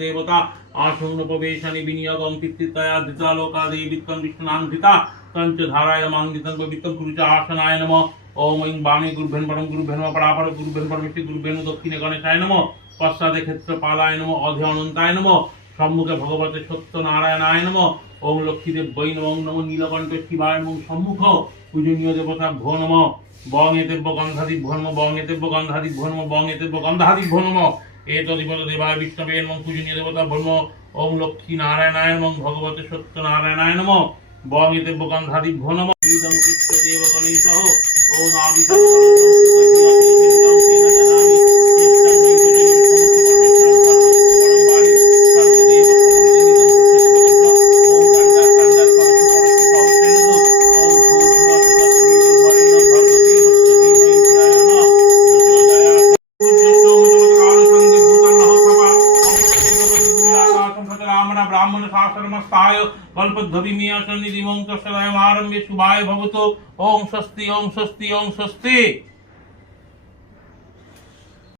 দেবতা আসঙ্গপবেশানি বিনিয়োগম পিতৃতয়া ধৃতালোকাদি বিত্তং বিষ্ণুনান্ধিতা তঞ্চ ধারায় মাঙ্গিতং বিত্তং কুরুচ আসনায় নম। ওম ঐং বাণী গুরুভেন পরম গুরুভেন পরাপর গুরুভেন পরমেশ্বর গুরুভেন দক্ষিণে গণেশায় নম। পশ্চাদে ক্ষেত্রপালায় নম, অধে অনন্তায় নম। সম্মুখে ভগবতে সত্য নারায়ণায় নম। ওম লক্ষ্মীদেব বৈ নম নম নীলকণ্ঠ শিবায় নম সম্মুখ। পূজনীয় দেবতা ভো নম। বং এতেব্য গন্ধাদিভ্য নম বং এতেব্য গন্ধাদিভ্য নম বং এতেব্য গন্ধাদিভ্য নম। এতদিবত দেবায় বিষ্ণবে এবং পূজনীয় দেবতা ব্রহ্ম ওম লক্ষ্মী নারায়ণায় নম ভগবতে সত্য নারায়ণায় নম বং এতেব্য গন্ধাদিভ্য নম ইদম ইষ্ট দেব গণেশঃ ওম আবিষা ব্রাহ্মণ শাস্ত্রমস্তায় কল্পধ্ববিমিয় সন্নিধিমং তস্যদায় আরম্ভে শুভায় ভবতু ওম স্বস্তি ওম স্বস্তি ওম স্বস্তি